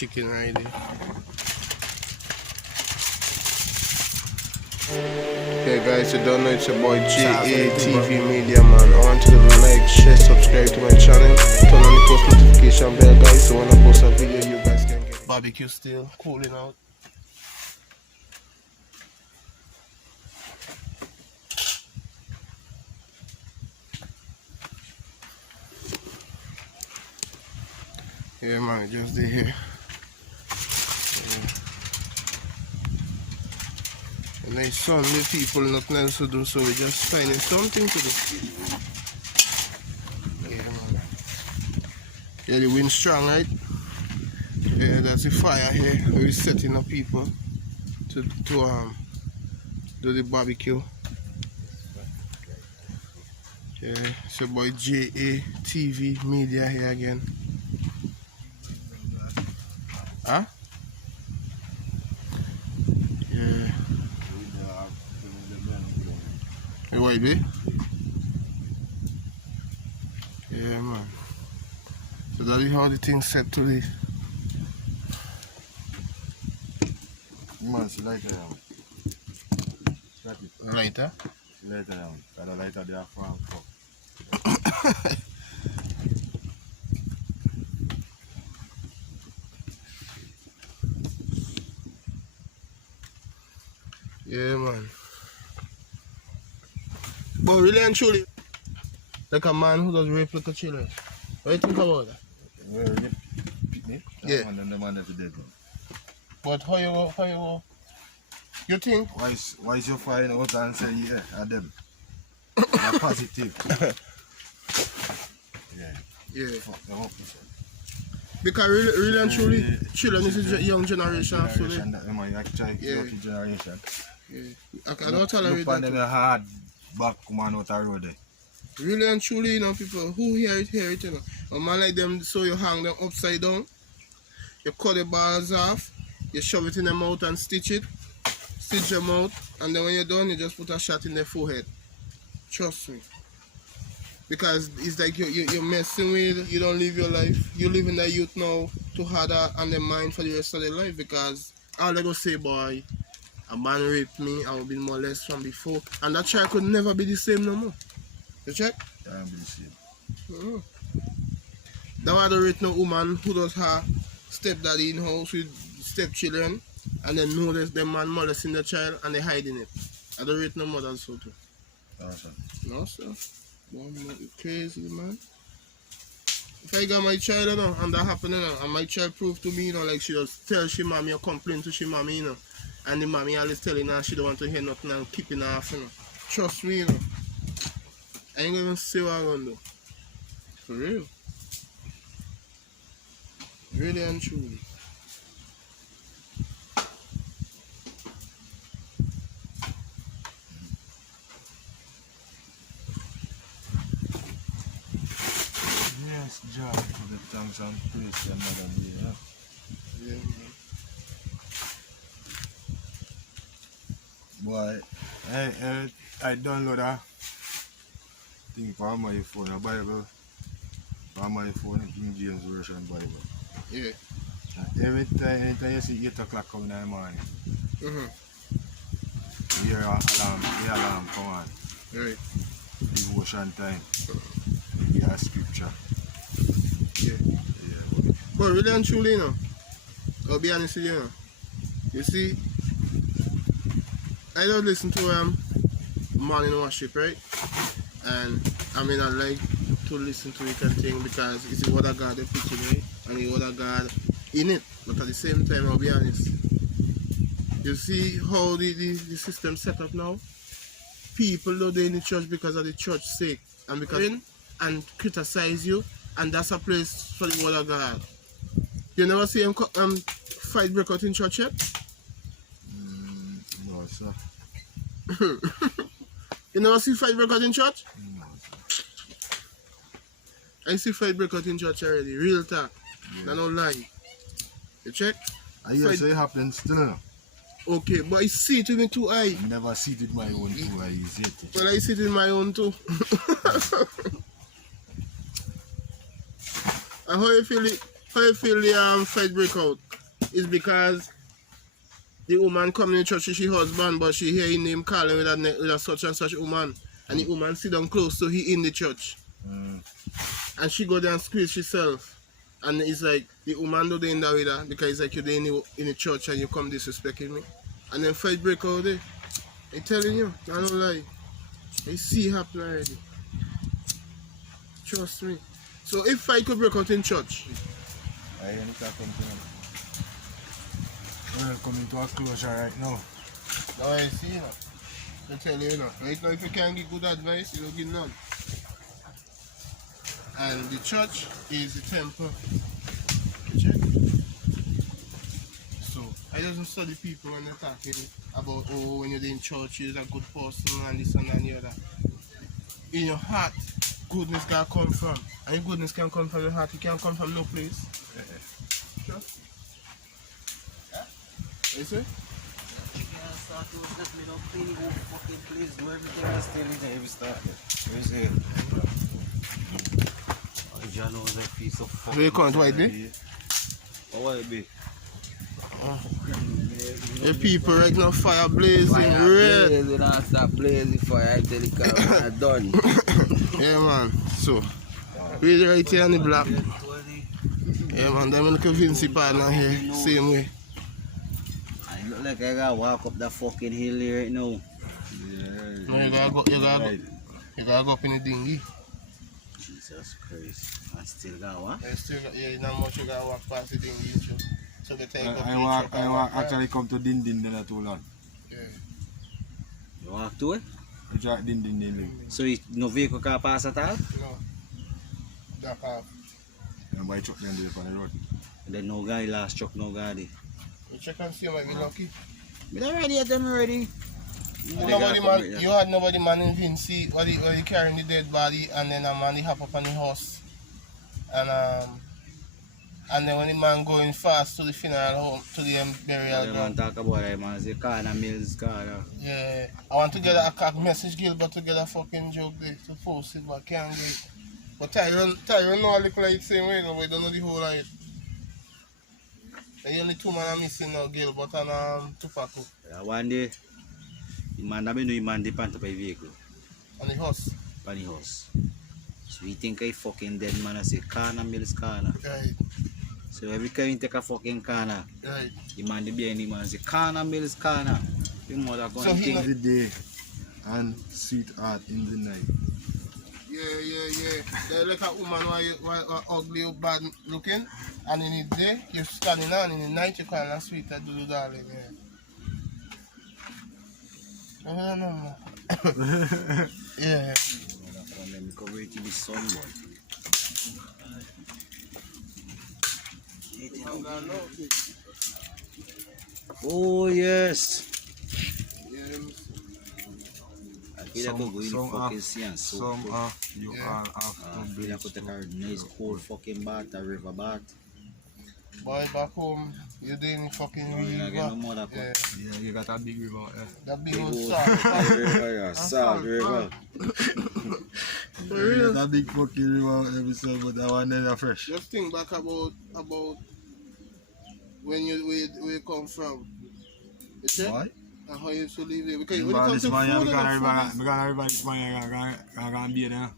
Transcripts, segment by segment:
chicken right there. Okay guys, you don't know it's your boy JATV Media man. I want you to like, share, subscribe to my channel, turn on the post notification bell guys, so when I post a video you guys can get barbecue still cooling out. Yeah man, just there here. And it's Sunday, people nothing else to do, so we're just finding something to do. Yeah man. Yeah, the wind strong, right? Yeah, that's the fire here. We're setting up people to do the barbecue. Yeah, it's your boy JATV Media here again. Huh? Yeah. You white be? Yeah man. So that is how the thing set today. Man, she lighter down. Lighter? She lighter down. Got a lighter there from fuck. Yeah man. But really and truly, like a man who does rape like a children. What do you think about that? Well, picnic? Yeah. And then the man that's dead. But how you you think? Why is you flying out and say yeah, I them? They're positive. Yeah. Yeah. Fuck them up, listen. Because really and truly, children is a young generation. So Generation that them are actually fucking generation. yeah. I don't tolerate look on that. them hard back man out the road there. Really and truly, you know, people who hear it, you know. A man like them, so you hang them upside down, you cut the bars off, you shove it in their mouth and stitch them out, and then when you're done, you just put a shot in their forehead. Trust me. Because it's like you're messing with, you don't live your life. You live in the youth now to harder on their mind for the rest of their life, because all they go say, boy, a man raped me, I would be molested from before, and that child could never be the same no more. You check? Can't be the same. That was the rate no woman who does her stepdaddy in house with stepchildren and then notice them man molesting the child and they hiding it. I don't rate no mother so too. Awesome. No sir. Boy, you crazy man. If I got my child, you know, and that happened, you know, and my child proved to me, you know, like she just tell she mommy or complain to she mommy, you know, and the mommy always telling her she don't want to hear nothing and keeping her off, you know. Trust me, you know. I ain't gonna say what I'm gonna do. For real. Really and truly. Yes, job for the thanks and praise to another day, yeah. Yeah, man. Boy, I download a thing for my phone, a Bible. For my phone, King James Version Bible. Yeah. And every time you see 8 o'clock coming in the morning, you hear the alarm come on. Right. Devotion time. You hear scripture. Yeah. Yeah. But really and truly, you know, I'll be honest with you, you know. You see, I don't listen to morning worship, right? And I mean, I like to listen to it and thing because it's the word of God they're preaching, right? And the word of God in it. But at the same time, I'll be honest. You see how the system set up now? People don't do in the church because of the church sake and because and criticize you, and that's a place for the word of God. You never see them fight break out in church yet? No, sir. You never see fight break out in church? No, sir. I see fight break out in church already. Real talk. Yeah. No lie. You check? I hear say it happens still now. Okay, but I see it with my 2 eyes. I never see it with my own 2 eyes yet. Well, I see it in my own too. And how you feel the fight break out? is because the woman come in the church, she husband, but she hear his name calling with a such and such woman. And the woman sit down close to he in the church. And she go there and squeeze herself. And it's like, the woman do the in that with her because it's like you're in the church and you come disrespecting me. And then fight break out there. I'm telling you, I don't lie. I see it happen already. Trust me. So if fight could break out in church, we're coming to a closure right now. now I see you. I tell you, right now if you can't give good advice, you don't give none. And the church is the temple. You check? So I just study people when they're talking about, oh, when you're in church, you're a good person and this and that and the other. In your heart, goodness can come from. And if goodness can come from your heart, it can't come from no place. Sure? Yeah? You see? So you can't white me? What it be? The people right now fire blazing red. We don't stop blazing fire until the car are done. Yeah man, so really right here on the block. Yeah man, them little Vinci partner here, same way. I look like I gotta walk up that fucking hill here right now. No, you gotta go up in the dinghy. Jesus Christ. I still got what? Yeah, not much you gotta walk past the dinghy. So they take up I walk actually come to Din Din then too long. Yeah. You walk to it? I drive Din Din. So no vehicle can pass at all? No. Back off. And buy truck then do on the road. And then no guy last truck, no guy. You check and see, you might be lucky. But I'm ready at them already. You had nobody man in Vinci, while he carrying the dead body, and then a man he hop up on the horse. And then when the man going fast to the funeral home, to the burial The ground. man talk about it, man. Say Kana Mills, Kana. Yeah, I want to get a message Gilbert to get a fucking joke there to post it, but I can't get it. But Tyrone know I look like the same way, but we don't know the whole of it. The only two men are missing now, Gilbert and Tupac. Yeah, one day, the man that know the man depend on the vehicle. On the horse. On the house. So we think I fucking dead man, I say Kana Mills, Kana. Right. So every time you take a fucking Kana, Right. the man the behind him and say Kana Mills, Kana. The mother going So to he think. The day and sweetheart in the night. Yeah. They're like a woman who ugly or bad looking, and in the day you're standing on, in the night you call her sweet and do darling. Yeah. I don't know. Yeah. Let me cover it to the sun, boy. Oh yes. I feel like I'm going to fucking sea and soak. You Yeah. all have I to feel be like I could take a nice cold fucking bath, a river bath. Boy, back home, you're doing fucking You know, get no river. more that Yeah. Yeah, you got a big river out there. That big big old old salt. river, yeah, salt river. For You real. got a big fucking river out there, beside, but that one never fresh. Just think back about when you come from. You see? Why? And how you used to live there. Because when it Because comes this to man, food, because food everybody this man, I'm gonna be there.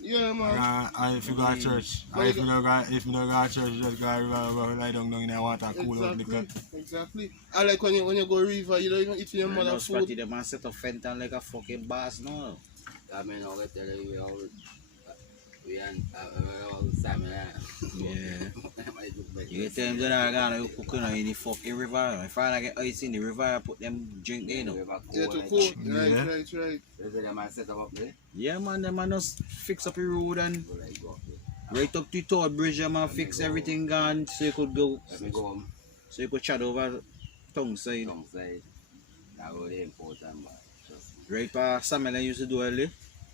yeah, man. If you go to church, if you don't go to church, you just go lie down in the water, cool out liquor. Exactly. I like when you go river, you don't even eat your mother food. The man set up fentanyl like a fucking boss, no. I mean, I'll tell you, we all salmon. Yeah. You get them that are gonna cook in the fucking river. If I get ice in the river, I put them drink there, you know. Yeah, too cool. Yeah. Right. There's a man set up there. Yeah, man, them man just fix up the road and right up to Tower Bridge, man, fix everything gone so you could go, Let me go home. so you could chat over tongue side. Some side. That was the important, man. Right past Samuel I used to do early.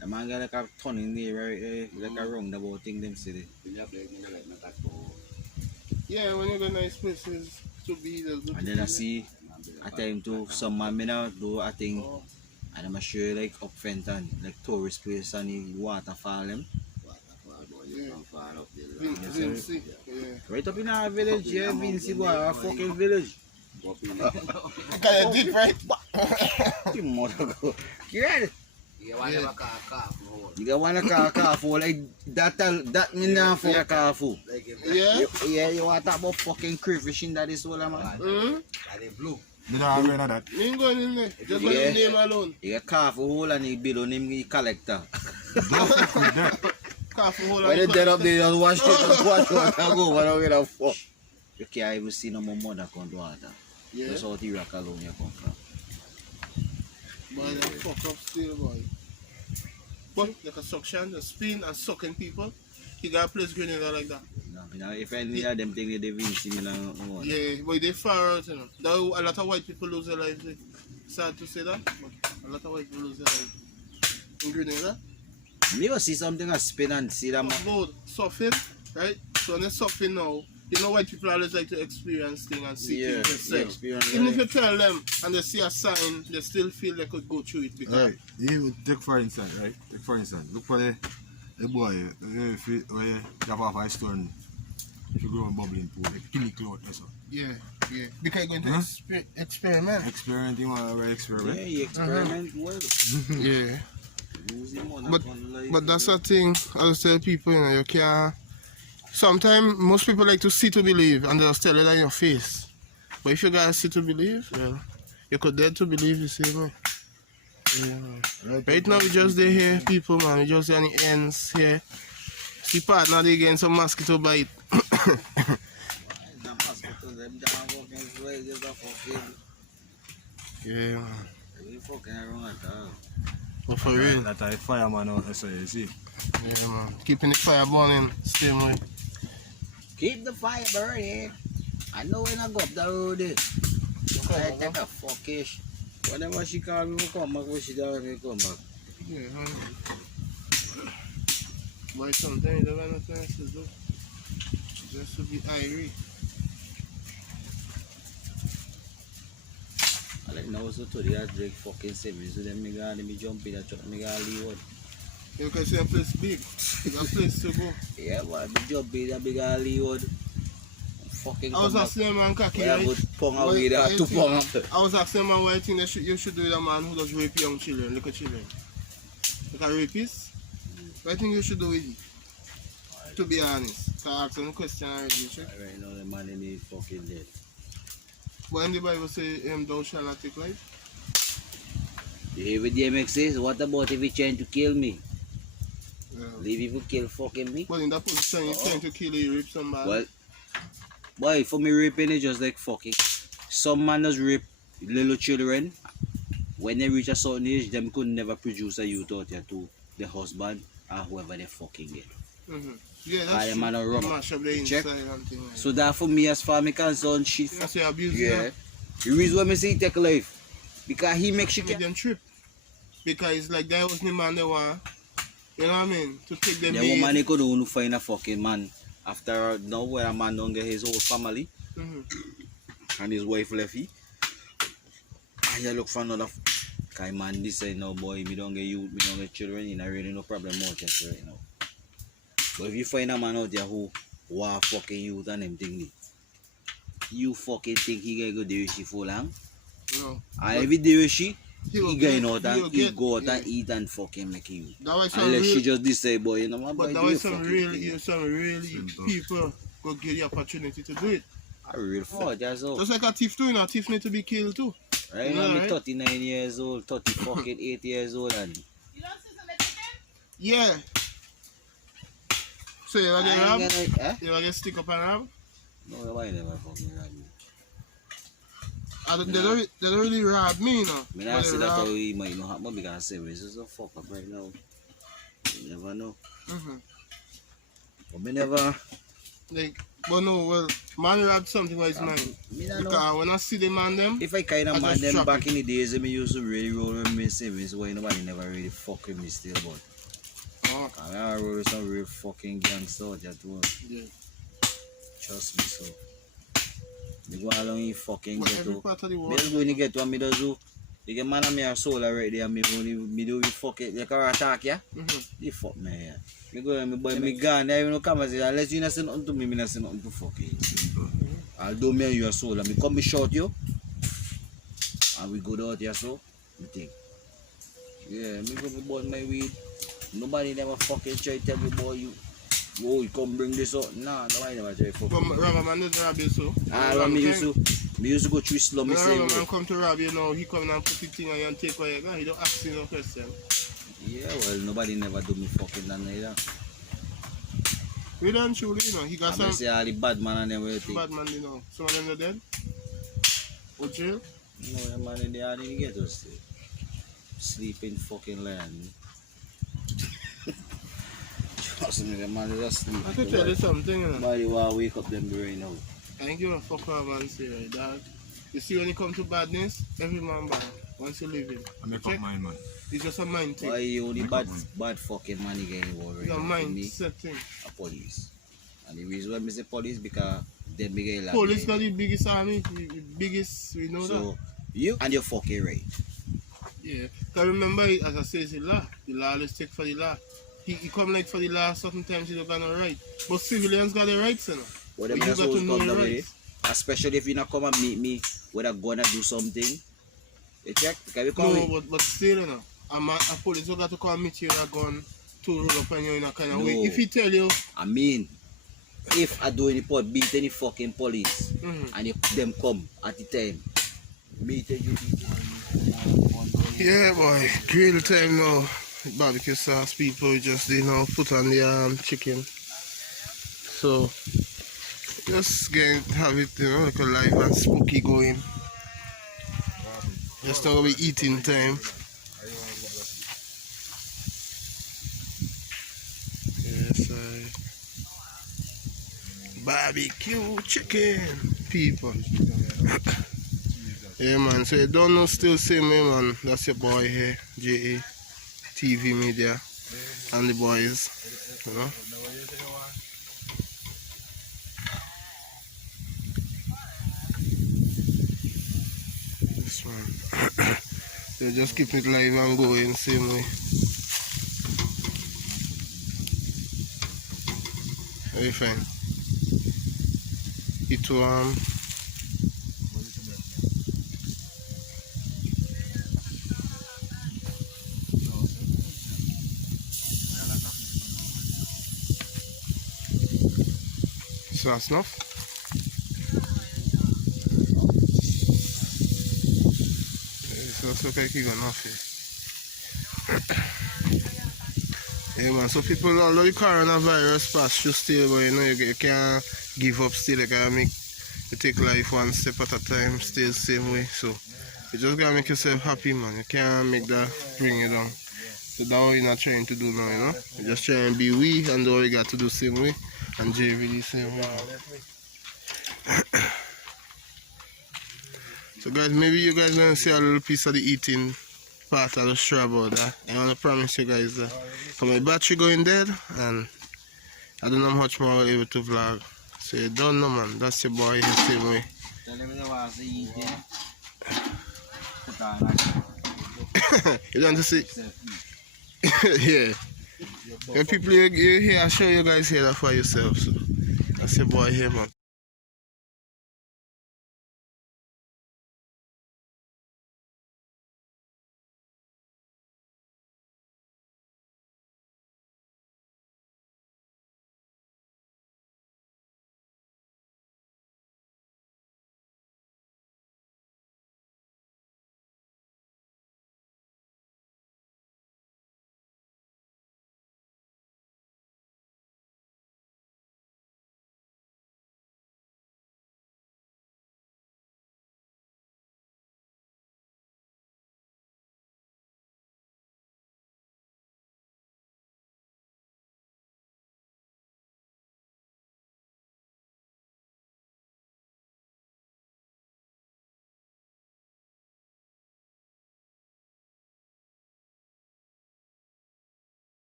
The man got like a ton in there, right there, like a roundabout thing, them city. Yeah, when you go nice places to be, there's good And then I people see a time to some man me now do a thing, and I'm sure like up front and like tourist place and the waterfall them. there. Vinci, yeah. Right up in our village, yeah, Vinci boy, our fucking village. Kind of deep, right? You mother go. You ready? You want to have a car for You got one car for like that mean now for a car for. Yeah? Yeah, you want to talk about fucking crayfish in that is all man. Mm-hmm. And they blue. You don't have any of that. You ain't going in there. Just by Yeah. the name alone. You got car for hole and he bill on him, he collector. Don't fuck with that. Coffee hole When they and dead up there, just watch it and watch what I go, but I don't give a fuck. You can't even see no more mother come to water. Yeah. That's how the rock alone you come from. Boy, that fuck up still, boy. But like a suction, the spin and sucking people. He got a place grenade like that. No, you know, if any of them things they didn't see me no more. Yeah, but they far out, you know. Though a lot of white people lose their lives. Sad to say that, but a lot of white people lose their lives. In Grenada. Me go see something a spin and see that man. About surfing, right? So when they're surfing now, you know white people always like to experience things and see Yeah, things yeah, themselves. experience Even if life. you tell them and they see a sign, they still feel they could go through it because Right. You take for instance, right? Take for instance. Look for the boy, if you have a stone, if you grow a bubbling pool, like killy cloud or so. yeah. Because you're going to Huh? experiment. Experiment, you want to experiment? Yeah, you experiment well. Yeah. Losing money But on life, but that's a thing. I just tell people, you know, you can't. Sometimes most people like to see to believe, and they'll tell it in your face. But if you guys see to believe, well, you could dare to believe the same way. Yeah. Right now we just there here, people, man. We just on the ends here. See partner they getting some mosquito bite. The hospital, them down walking places are fucking. Yeah, man. They fucking around at all. But for real, That's a fireman out there, so you see. yeah, man. Keeping the fire burning, same way. Keep the fire burning. I know when I go up the road, I take a fucking. Whenever she call me, come back. When she down, me come back. Yeah, man. But sometimes you don't have nothing else to do. Just to be irie. I like now so today I drink fucking service. So then me jump in the truck, me go leave one. You can see a place big. It's a place to go. Yeah, but me jump in the big alley one. Fucking I was come back. asking a man, Kaki, Where I right? go pong What away there, you 2 think? pong after. I was asking a man what I think you should do with a man who does rape young children, little children. Like a rapist. What I think you should do with it? To be honest. So I asked him a question already, check. Right now the man in the fucking dead. But in the Bible say, thou shalt not take life. You hear what the MX says? What about if he trying to kill me? Yeah. Leave if you kill fucking me? But in that position, you're trying to kill you, rape somebody. Well, boy, for me raping is just like fucking. Some man does rape little children. When they reach a certain age, them could never produce a youth out there to the husband or whoever they fucking get. Mm-hmm. Yeah, Ah, that's the true. man a rubber. Mash up the Check. inside and thing like So that for me as far as me concerned, shit. that. That's your abuse, Yeah. The reason why me say he take life. Because he makes you Make them trip. Because it's like that was the man they want. You know what I mean? To take them the in. woman he could only find a fucking man after now where a man don't get his whole family and his wife left he. And you look for another kind man this say no boy, me don't get youth, me don't get children, you know really no problem much right now. But if you find a man out there who want fucking youth and them thing, you fucking think he gonna go do she for long? No. And if he do she, He will he get- going out he will and he get- go out yeah. and eat and fucking make you. That was some Unless real, she just this say boy, you know my boy but that do was you some fucking really, thing. some really people go get the opportunity to do it. I real fuck that's all. Just like a thief too, you know, a thief need to be killed too. Right You now, know, I'm right? 39 years old, 30 fucking 8 years old, and Yeah. So you ever get I robbed? ain't gonna, eh? You ever get stick up and robbed? No, nobody never fucking rob me. They don't really rob me, you know. I mean, But I they say that rob- how he might not happen because service is a fuck up right now. You never know. Mhm. But me never, Like, but no, well, man robbed something was mine. me not know. Because when I see the man them, If I kind I of man just them drop back it. in the days, me used to really roll with me service, why nobody never really fuck with me still, but oh, I mean, I roll with some real fucking gangster out there too. yeah. Trust me, so. Me go along in fucking But get every to. part of the Me world, just go in the get to and me just do. You get man of me a soul already and me do we fuck it. You can attack ya? You fuck me yeah. Me go and me boy me gone there, you know come and say unless you not say nothing to me, me not say nothing to fuck it. I'll do me and you a soul and me come me short you. And we go out here so me think. Yeah, me go me burn my weed. Nobody never fucking try to tell me boy you come bring this up. Nah, nobody never try fuck me. Rubber man doesn't rob you so. Me used to go through slum the same Rubber man way. come to rob you now, he come and put the thing on you and take away your gun. He don't ask you no question. Yeah, well nobody never do me fucking that neither. We don't truly, you know. He got some say all the bad man and them will think. bad man, you know. Some of them are dead. Or jail. No, the man in the yard in the ghetto still. Sleeping fucking land. Trust me, the man is just sleeping. I can tell you something, you know. Nobody will wake up them brain out. I ain't give a fuck what man say, right, dog. You see when it come to badness, every man bad. Once you live it. I make up mine, man. It's just a mind thing. Why you only bad fucking man you get involved It's right a now for me? mindset thing. A police. And the reason why I say police because they big like Police got the biggest army, the biggest, we know that. so you and you're fucking right. Yeah. Because remember, as I say, it's the law. The law always take for the law. He come like for the law, certain times he don't got no right. But civilians got the rights, you know. But But them you just got to always know come your down with it. rights. Especially if you not come and meet me with a gun and do something. You check? Because we come No, but still, you know. A police will got to come meet you with a gun to roll up on you in a kind of way. No. If he tell you, I mean, if I do any beat any fucking police and them come at the time, me tell you yeah, boy, grill time now. Barbecue sauce, people just they now put on the chicken. So just have it, you know, like a live and spooky going. Just now we eating time. Yes, barbecue chicken, people. Yeah, man. So you don't know, still same way, man. That's your boy here, JA TV Media, and the boys, you know. This one. So just keep it live and going, same way. Very fine. It warm. So that's enough. So it's okay, keep going off here. Yeah, man, so people, although the coronavirus pass, you still, but you know, you can't give up still, you gotta you take life one step at a time, stay the same way. So you just gotta make yourself happy, man. You can't make that bring you down. So that's what you're not trying to do now, you know. You're just trying to be we and do what you got to do the same way. And JV the same way. So guys, maybe you guys gonna see a little piece of the eating part of the straw about that. I wanna promise you guys that. So my battery going dead and I don't know how much more I'll be able to vlog. So you don't know, man, that's your boy the same way. tell them they want to eat, yeah. You don't want to see? Yeah. When people you hear, I show you guys hear that for yourself. So that's your boy here, man.